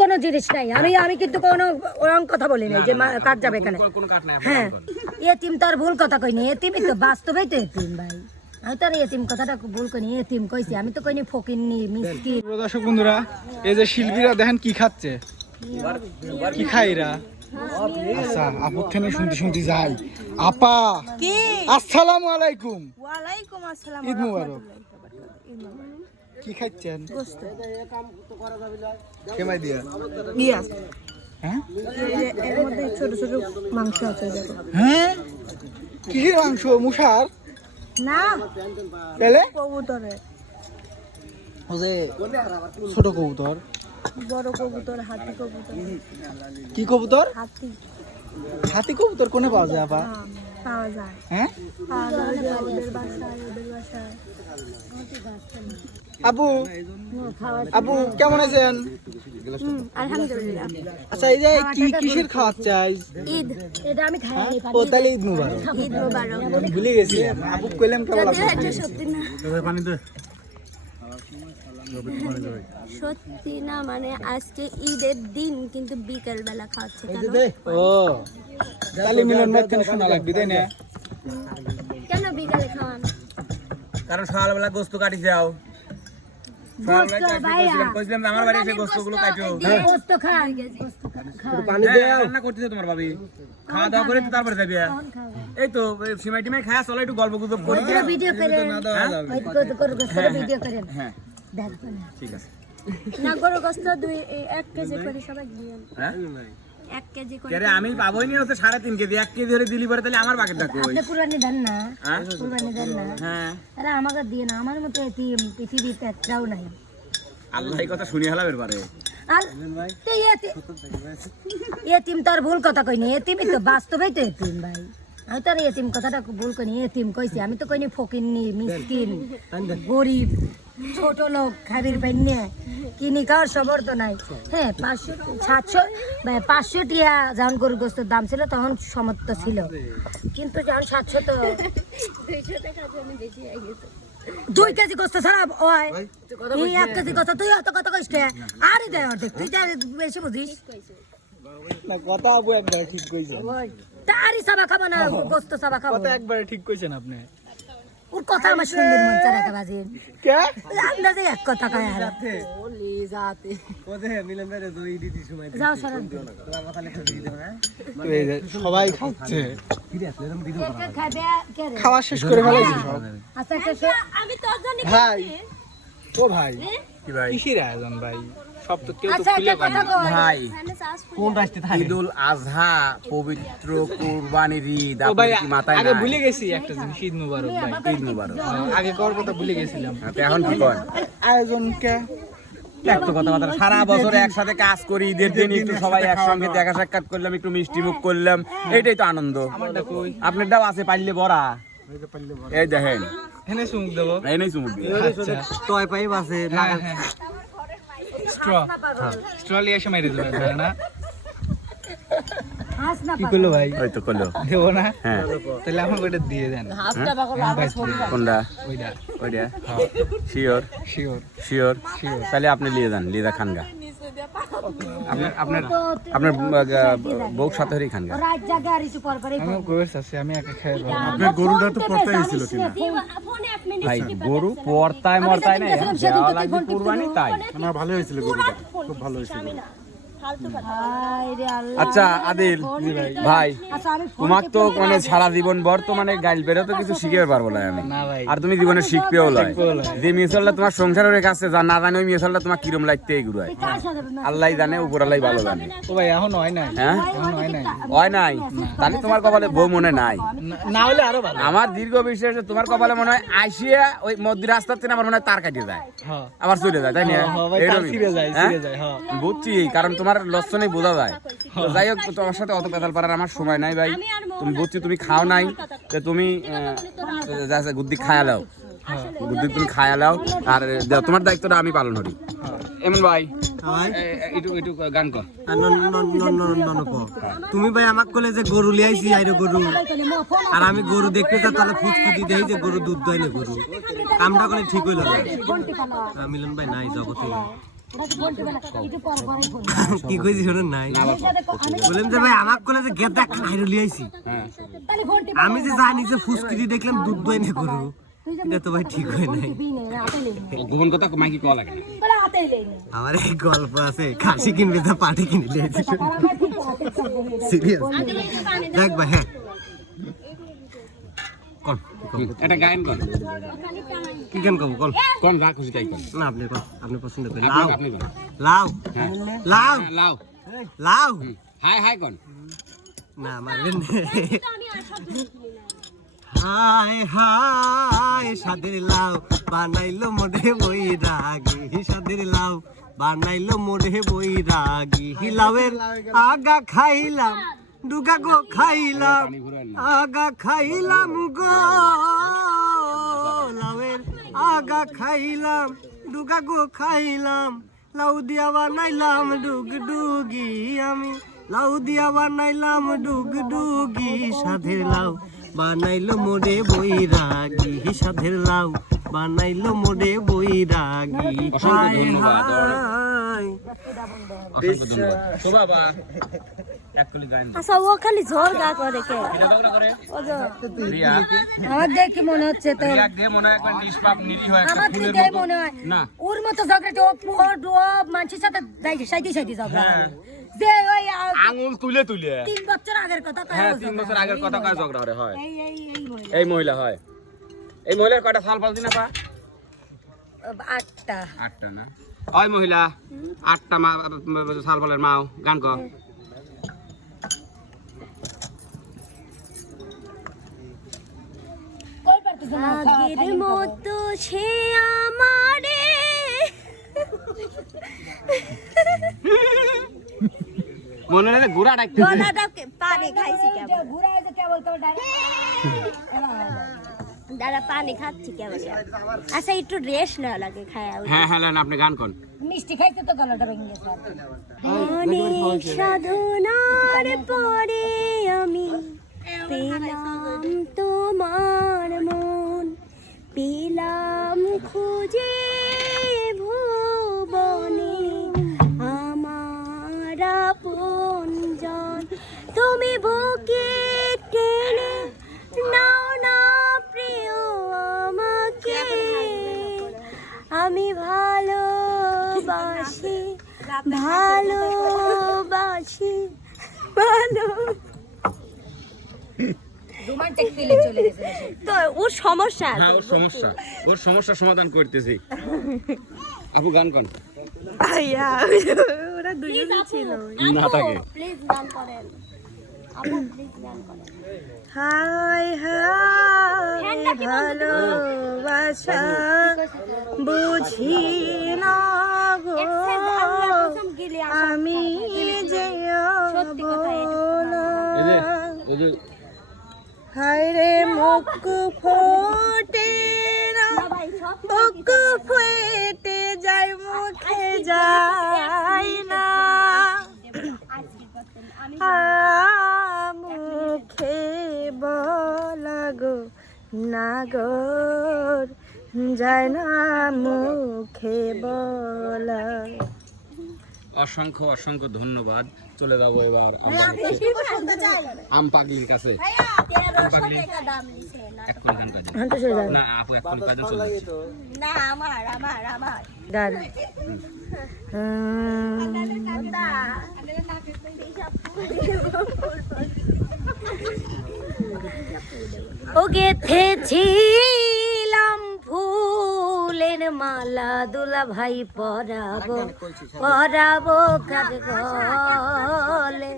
কোনো জিনিস নাই। আমি কিন্তু কোনো রং কথা বলি নাই যে কাট যাবে এখানে। হ্যাঁ, এতিম তো আর ভুল কথা কইনি, এতিমই তো বাস্তবেই তো এতিম ভাই। আমি তো আর এতিম কথাটা ভুল কইনি, এতিম কইছি আমি তো কইনি ফকিন্নি মিসকিন। দর্শক বন্ধুরা, এই যে শিল্পীরা দেখেন কি খাচ্ছে, কি খায় এরা। আচ্ছা, আপুর থেকে শুনতে যাই। আপা আসসালামু আলাইকুম। ওয়ালাইকুম আসসালাম। ঈদ মুবারক। কি খাচ্ছেন? কেমাই দিয়া? পিয়াজ। হ্যাঁ, এর মধ্যে ছোট ছোট মাংস আছে দেখো। হ্যাঁ, কিসের মাংস? মুসার না, তাহলে কবুতরের। ও যে ছোট কবুতর, বড় কবুতর, হাতি কবুতর। কি কবুতর? হাতি। হাতি কবুতর কোনে পাওয়া যায় আপা? পাওয়া যায়। হ্যাঁ, পাওয়া যায় যে ওদের বাসায়, ওদের বাসায়। আপু আপু কেমন আছেন? আলহামদুলিল্লাহ। আচ্ছা, এই যে কিসের খাওয়া চাই? ঈদ। এটা আমি খাই নাই। ও তাহলে ঈদ মুবারক। ঈদ মোবারক। ভুলে গেছিলাম। আপু কইলাম কেমন আছেন? এটা সত্যি না, সত্যি না, মানে আজকে ঈদের দিন কিন্তু বিকেল বেলা খাওয়াচ্ছে কেন? ও তাহলে মিলন ভাই কেন শোনা লাগবে তাই না? কেন বিকালে খাওয়ান? কারণ সকালবেলা গোস্ত কাটি যাও, আমার বাড়ি এসে গোস্ত গুলো কাটো, গোস্ত খাই, রান্না করতেছে তোমার ভাবি, খাওয়া দাওয়া করে তারপরে যাবি। এই তো সিমাই টিমাই খায়া চলো একটু গল্প গুজব করি। ভিডিও করেন, ভিডিও করেন। হ্যাঁ দেখো না, ঠিক আছে। না, গরু গোস্ত 1 কেজি করে সবাই দিয়েন। হ্যাঁ 1 কেজি করে। কে আমি পাবোই নি, হচ্ছে 3.5 কেজি, 1 কেজি ধরে দিলি পরে তাহলে আমার বাকিটা কই? আপনি কুরবানি দেন না? হ্যাঁ কুরবানি দেন না? হ্যাঁ, আরে আমাকে দিয়ে না, আমার মতো এতিম পৃথিবীতে একটাও নাই। আল্লাহ এই কথা শুনি হালাবের পারে। আর তো এতিম তো আর ভুল কথা কইনি, এতিমই তো বাস্তবেই তো এতিম ভাই। আমি তো আর এতিম কথাটা ভুল কইনি, এতিম কইছি আমি তো কইনি ফকিন্নি মিসকিন গরিব ছোট লোক খাবির পাইনে কিনি খাওয়ার সবর তো নাই। হ্যাঁ 500 টিয়া যখন গরুর গোস্তের দাম ছিল তখন সমর্থ ছিল, কিন্তু যখন 700 তো 200 টাকা জন্য বেশি হয়ে গেছে। 2 কেজি গোস্ত ছাড়া হয়, তুই 1 কেজি গোস্ত তুই অত কথা কইস কে? আরে দেয় অর্ধেক, তুই যা বেশি বুঝিস। না কথা আপু একবার ঠিক কইছেন। তারই সাবা খাবো না, গোস্ত সাবা খাবো। কথা একবার ঠিক কইছেন আপনি। ওর কথা আমার শুনবেন মন চায় না বাজে। কে? আন্দাজে এক কথা কয় আর যাও সরন এই যে সবাই খাচ্ছে, খাবে কে রে? খাওয়া শেষ করে ফেলাইছি সব। আচ্ছা আচ্ছা আমি তোর জন্য ভাই, ও ভাই, কি ভাই? কিসের আয়োজন ভাই? সব তো কেউ তো আচ্ছা খুলে একটা কথা কই, ভাই এখানে চাষ কোন রাষ্ট্রে থাকে? ঈদুল আজহা, পবিত্র কুরবানির ঈদ, ও ভাই, আপনার কি মাথায় আগে নাই? ভুলে গেছি একটা জিনিস, ঈদ মুবারক ভাই। ঈদ মুবারক। আগে কর কথা ভুলে গেছিলাম। আপনি এখন কি করেন? আয়োজন কে? একটু কথাবার্তা, সারা বছর একসাথে কাজ করি, ঈদের দিন একটু সবাই একসঙ্গে দেখা সাক্ষাৎ করলাম, একটু মিষ্টি মুখ করলাম, এইটাই তো আনন্দ। আমারটা কই? আপনারটাও আছে পাইলে বড়া, এই দেখেন হেনে সুমুক দেবো। এই নেই চুমুক দিয়ে। আচ্ছা, টয় পাইপ আছে, হ্যাঁ হ্যাঁ, স্ট্র লিয়ে এসে মেরে দেবে না? হাস না কি করলো ভাই? ওই তো করলো। দেবো না? হ্যাঁ তাহলে আমাকে ওটা দিয়ে দেন। কোনটা? ওইটা ওইটা শিওর শিওর। শিওর তাহলে আপনি লিয়ে যান, লিয়ে যা খানগা। আপনার আপনার বউ সাথে হরি খানগা। রাত জাগে আর একটু পর পরে আমি গোয়েস আছে, আমি একা খাই পারবো না। আপনার গরুটা তো পড়তে গেছিল কিনা? ফোনে 1 মিনিট ভাই গরু পর্তায় মর্তায় নাই, দেওয়া লাগবে কুরবানি তাই। আমার ভালো হয়েছিল গরুটা, খুব ভালো হয়েছিল। ফালতু কথা। হায় রে আল্লাহ। আচ্ছা আদিল ভাই, আচ্ছা আমি তোমার তো মানে সারা জীবন বর্তমানে গাইল বেরো তো কিছু শিখে পারবো না আমি, না ভাই, আর তুমি জীবনে শিখবেও লয়। যে মিশালটা তোমার সংসারের কাছে যা না জানে, ওই মিশালটা তোমার কিরম লাগতে এই গুড়ায় কার সাথে আল্লাহ জানে, উপর আল্লাহ ভালো জানে। ও ভাই এখন হয় নাই, হ্যাঁ এখন হয় নাই। হয় নাই, তাহলে তোমার কপালে বউ মনে নাই। না হলে আরো ভালো। আমার দীর্ঘ বিশ্বাসে তোমার কপালে মনে হয় আইসিয়া ওই মধ্য রাস্তার থেকে আমার মনে হয় তার কাটিয়ে যায়, হ্যাঁ আবার চলে যায়, তাই না? হ্যাঁ ভাই, তার এরকমই। ছিঁড়ে যায়, হ্যাঁ? ছিঁড়ে যায়, হ্যাঁ। বুঝছি, কারণ তোমার লক্ষণেই বোঝা যায়। তো যাই হোক, তোমার সাথে অত পেতাল পারার আমার সময় নাই ভাই। তুমি বুঝছি তুমি খাও নাই, তো তুমি গুদ্দি খায়া লাও, গুদ্দি তুমি খায়া লাও, আর তোমার দায়িত্বটা আমি পালন করি। এমন ভাই একটু একটু গান কর। তুমি ভাই আমাক কলে যে গরু লিয়াইছি আইরো গরু, আর আমি গরু দেখতে যা তাহলে ফুচকি দেই যে গরু দুধ দেয় না গরু, কামটা করে ঠিক হইল না। মিলন ভাই নাই জগতে কি কইছি শোনেন নাই বললাম যে ভাই আমার কলেজে গেদা খাইরো লিয়াইছি আমি যে জানি যে ফুসকিটি দেখলাম দুধ দই না গরু এটা তো ভাই ঠিক হয় নাই গোপন কথা মাইকি কল লাগে আমার এই গল্প আছে খাসি কিনবে তো পাটি কিনে লিয়েছি সিরিয়াস দেখ ভাই হ্যাঁ কোন এটা গায়ন কর কি গান কব কোন কোন যা খুশি তাই কর না আপনি কোন আপনি পছন্দ করেন আপনি কর লাউ লাউ লাও লাউ হাই হাই কোন না মারবেন হাই হাই সাদের লাউ বানাইলো মোড়ে বৈরাগী সাদের লাউ বানাইলো মোড়ে বৈরাগী লাউয়ের আগা খাইলাম ডুগা গো খাইলাম আগা খাইলাম গো লাউয়ের আগা খাইলাম ডুগা গো খাইলাম লাউ দিয়া বানাইলাম ডুগ ডুগি আমি লাউ দিয়া বানাইলাম ডুগ ডুগি সাধের লাউ বানাইলো মোড়ে বৈরাগী সাধের লাউ বানাইলো মোড়ে বৈরাগী হাই হাই অসংখ্য ধন্যবাদ শোভা বা এক কলি গায়ন আচ্ছা ও খালি ঝোল গা করে কে এটা বগলা করে ও যে রিয়া আমার দেখি মনে হচ্ছে তো রিয়া দে মনে হয় একবার নিষ্পাপ নিরীহ একটা আমার কি ফুলের দেয় মতো। মনে হয় না ওর মতো ঝগড়াটা ও মানুষের সাথে সাইতে ঝগড়া যে ওই আঙুল তুলে তুলে 3 বছর আগের কথা কয় হ্যাঁ 3 বছর আগের কথা কয় ঝগড়া করে হয় এই এই মহিলা হয় এই মহিলার কয়টা সাল পাল দিনা পা 8টা 8টা না ওই মহিলা 8টা সাল পালের মাও গান কর আগের মতো সে আমারে মনে হয় গুড়া ডাকতে গলাটা পানি খাইছি কেমন ঘুরা যে কেবল কেবল দাদা পানি খাচ্ছি কেমন আচ্ছা একটু রেস্ট নেওয়া লাগে খায়া হ্যাঁ হ্যাঁ লেন আপনি গান কোন মিষ্টি খাইতে তো গলাটা ভেঙে গেছে অনেক সাধনার পরে আমি পেলাম তোমার মন পেলাম খুঁজে ভুবনে আমার আপনজন তুমি বুকে টেনে নাও না প্রিয় আমাকে আমি ভালোবাসি ভালোবাসি ভালো রোমান্টিক ফিলিং চলে গেছে তো ওর সমস্যা আছে হ্যাঁ ওর সমস্যার সমাধান করতেছি আপু গান কোন আইয়া ওরা দুজন ছিল না থাকে প্লিজ গান করেন আপু প্লিজ গান করেন হাই হাই ভালোবাসা বুঝি না গো আমি যে হায় রে মুখ ফোটে না বুক ফেটে যায় মুখে যায় না মুখে বলা গো নাগর যায় না মুখে বলা অসংখ্য অসংখ্য ধন্যবাদ চলে যাবো এবার আম পাগলির কাছে এক্ষুনি গান কাজে না আপু এক্ষুনি কাজে চলে যাচ্ছে না আমার গান ওকে থেছিলাম ফুলের মালা দুলা ভাই পরাবো কার গলে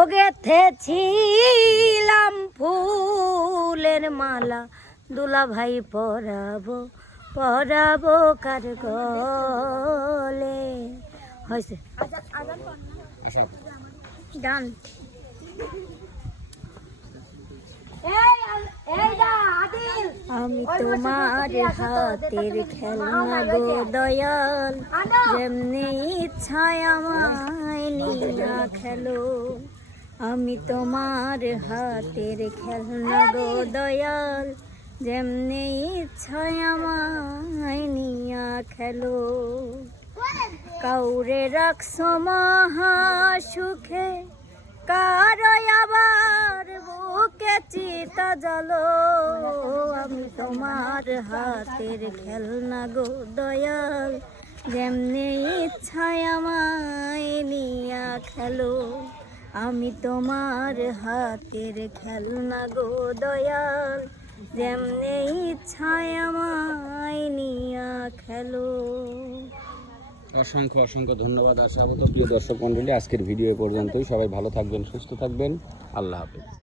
ওকে থেছিলাম ফুলের মালা দুলা ভাই পরাবো কার গলে হয়েছে আশা গান আমি তোমার হাতের খেলনা গো দয়াল যেমনি ইচ্ছায় আমায় নিয়া খেলো আমি তোমার হাতের খেলনা গো দয়াল যেমনি ইচ্ছায় আমায় নিয়া খেলো কাউরে রাখছো মহা সুখে, কারো আবার বুকে চিতা জ্বলো। আমি তোমার হাতের খেলনা গো দয়াল, যেমনি ইচ্ছায় আমায় নিয়া খেলো। আমি তোমার হাতের খেলনা গো দয়াল, যেমনি ইচ্ছায় আমায় নিয়া খেলো। অসংখ্য অসংখ্য ধন্যবাদ আশা মতো প্রিয় দর্শক মণ্ডলী, আজকের ভিডিও এ পর্যন্তই। সবাই ভালো থাকবেন, সুস্থ থাকবেন, আল্লাহ হাফেজ।